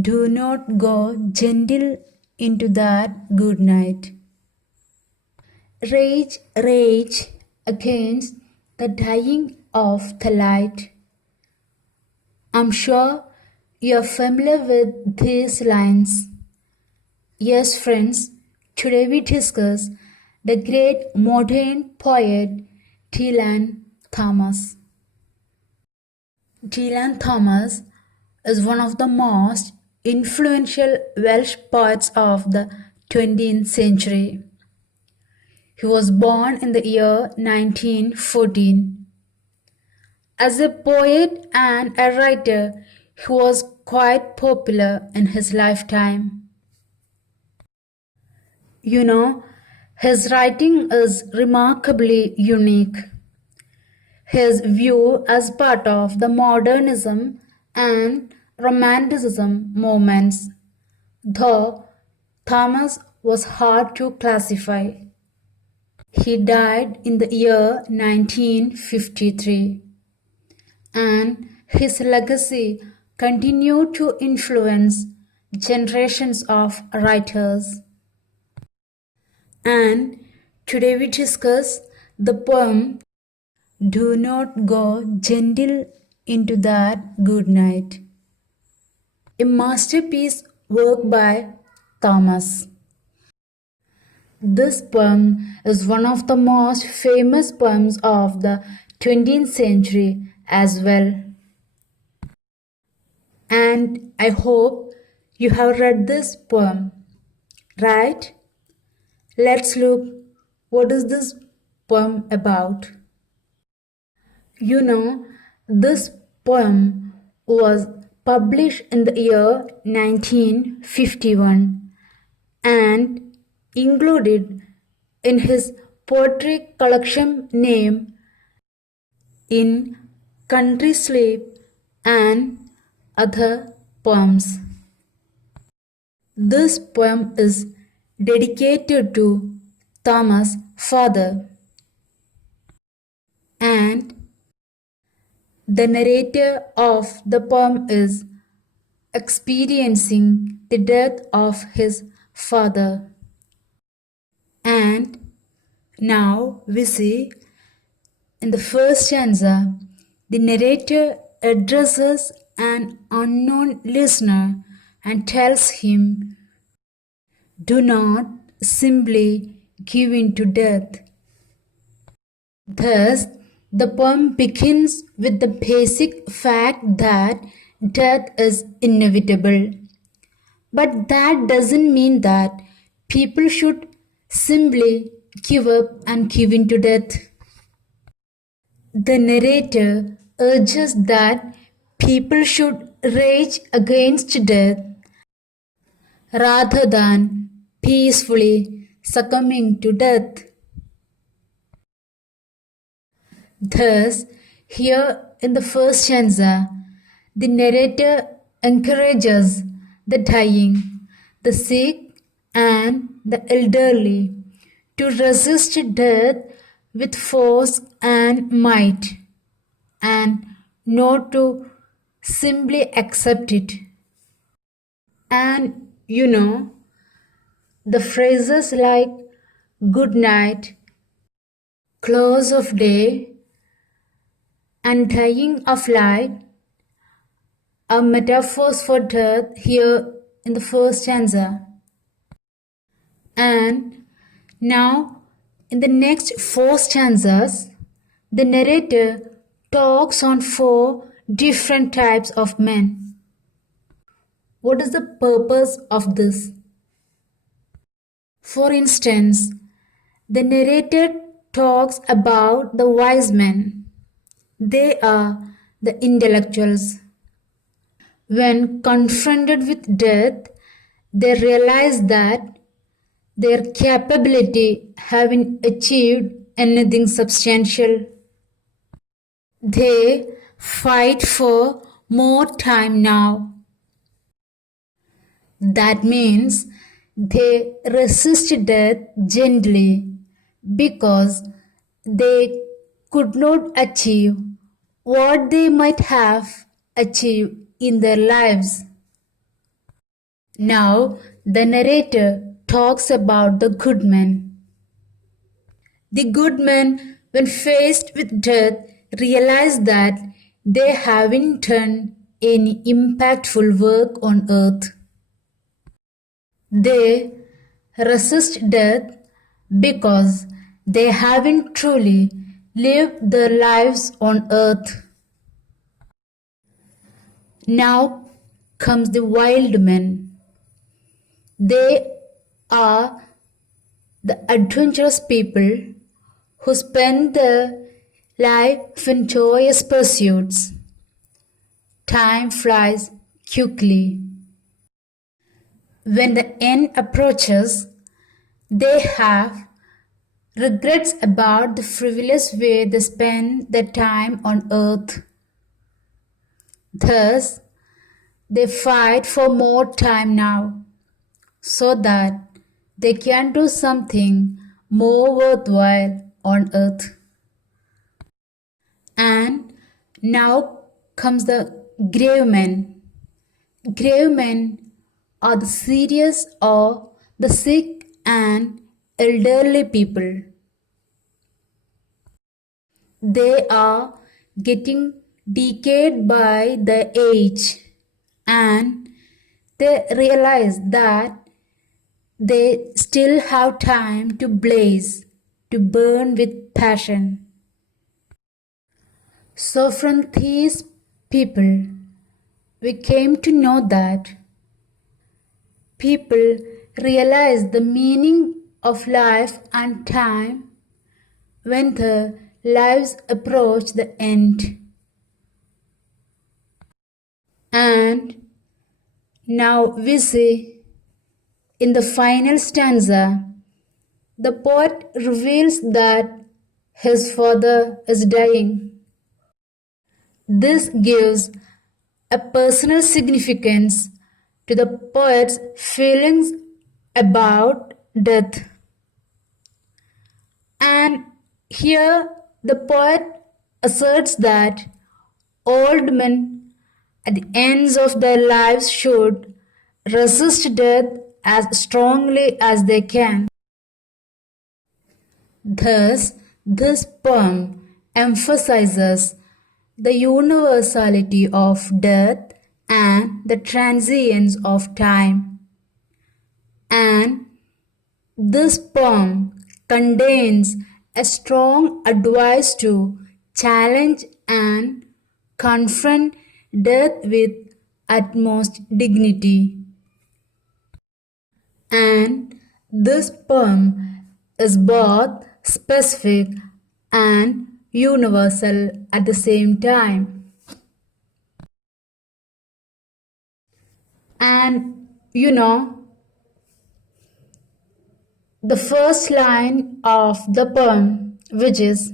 Do not go gentle into that good night. Rage, rage against the dying of the light. I'm sure you're familiar with these lines. Yes, friends, today we discuss the great modern poet Dylan Thomas. Dylan Thomas is one of the most influential Welsh poets of the 20th century. He was born in the year 1914. As a poet and a writer, he was quite popular in his lifetime. You know, his writing is remarkably unique. His view as part of the modernism and romanticism movements, though Thomas was hard to classify. He died in the year 1953, and his legacy continued to influence generations of writers. And today we discuss the poem Do Not Go Gentle into That Good Night, a masterpiece work by Thomas. This poem is one of the most famous poems of the 20th century as well. And I hope you have read this poem, right? Let's look what is this poem about. You know, this poem was published in the year 1951 and included in his poetry collection name in Country Sleep and other poems. This poem is dedicated to Thomas' father, and the narrator of the poem is experiencing the death of his father. And now we see in the first stanza, the narrator addresses an unknown listener and tells him, "Do not simply give in to death." Thus, the poem begins with the basic fact that death is inevitable. But that doesn't mean that people should simply give up and give in to death. The narrator urges that people should rage against death rather than peacefully succumbing to death. Thus, here in the first stanza, the narrator encourages the dying, the sick, and the elderly to resist death with force and might, and not to simply accept it. And you know, the phrases like good night, close of day, and dying of light are metaphors for death here in the first stanza. And now, in the next four stanzas, the narrator talks on four different types of men. What is the purpose of this? For instance, the narrator talks about the wise men. They are the intellectuals. When confronted with death, they realize that their capability having achieved anything substantial. They fight for more time now. That means they resist death gently because they could not achieve what they might have achieved in their lives. Now the narrator talks about the good men. The good men, when faced with death, realize that they haven't done any impactful work on earth. They resist death because they haven't truly lived their lives on earth. Now comes the wild men. They are the adventurous people who spend their life in joyous pursuits. Time flies quickly. When the end approaches, they have regrets about the frivolous way they spend their time on earth. Thus, they fight for more time now so that they can do something more worthwhile on earth. And now comes the grave men. Grave men are the serious or the sick and elderly people. They are getting decayed by the age and they realize that they still have time to blaze, to burn with passion. So, from these people, we came to know that people realize the meaning of life and time when their lives approach the end. And now we see in the final stanza, the poet reveals that his father is dying. This gives a personal significance to the poet's feelings about death. And here the poet asserts that old men at the ends of their lives should resist death as strongly as they can. Thus, this poem emphasizes the universality of death and the transience of time. And this poem contains a strong advice to challenge and confront death with utmost dignity. And this poem is both specific and universal at the same time. And you know, the first line of the poem, which is,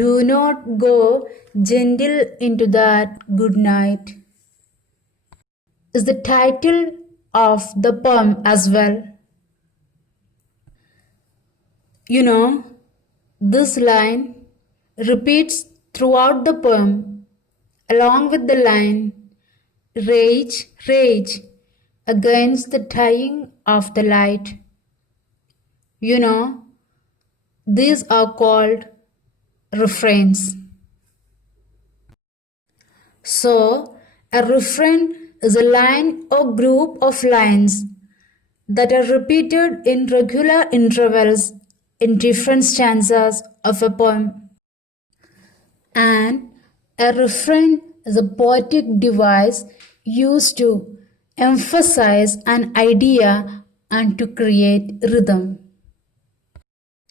"Do not go gentle into that good night," is the title of the poem as well. You know, this line repeats throughout the poem along with the line, "Rage, rage against the dying of the light." You know, these are called refrains. So, a refrain is a line or group of lines that are repeated in regular intervals in different stanzas of a poem. And a refrain is a poetic device used to emphasize an idea and to create rhythm.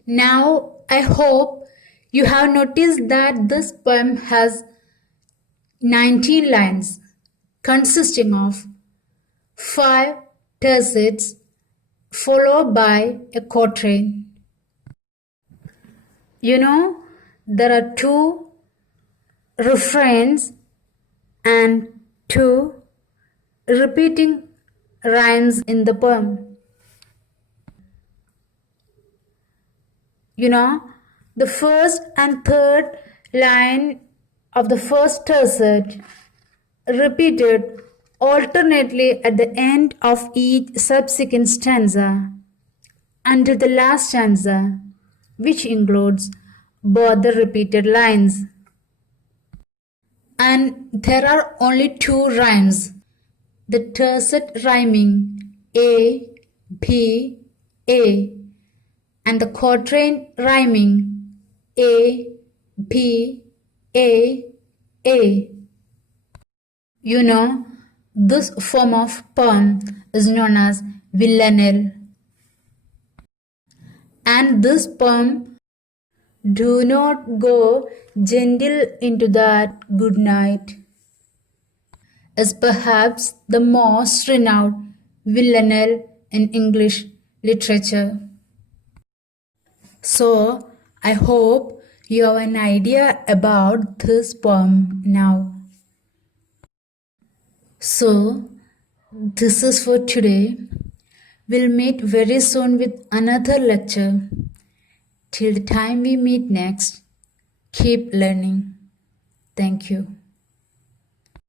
Now, I hope you have noticed that this poem has 19 lines consisting of 5 tercets followed by a quatrain. You know, there are 2 refrains and 2 repeating rhymes in the poem. You know, the first and third line of the first tercet repeated alternately at the end of each subsequent stanza until the last stanza, which includes both the repeated lines. And there are only two rhymes, the tercet rhyming A, B, A, and the quatrain rhyming A, B, A, A. You know, this form of poem is known as Villanelle. And this poem do not go gentle into that good night is perhaps the most renowned villanelle in English literature. So, I hope you have an idea about this poem now. So, this is for today. We'll meet very soon with another lecture. Till the time we meet next, keep learning. Thank you.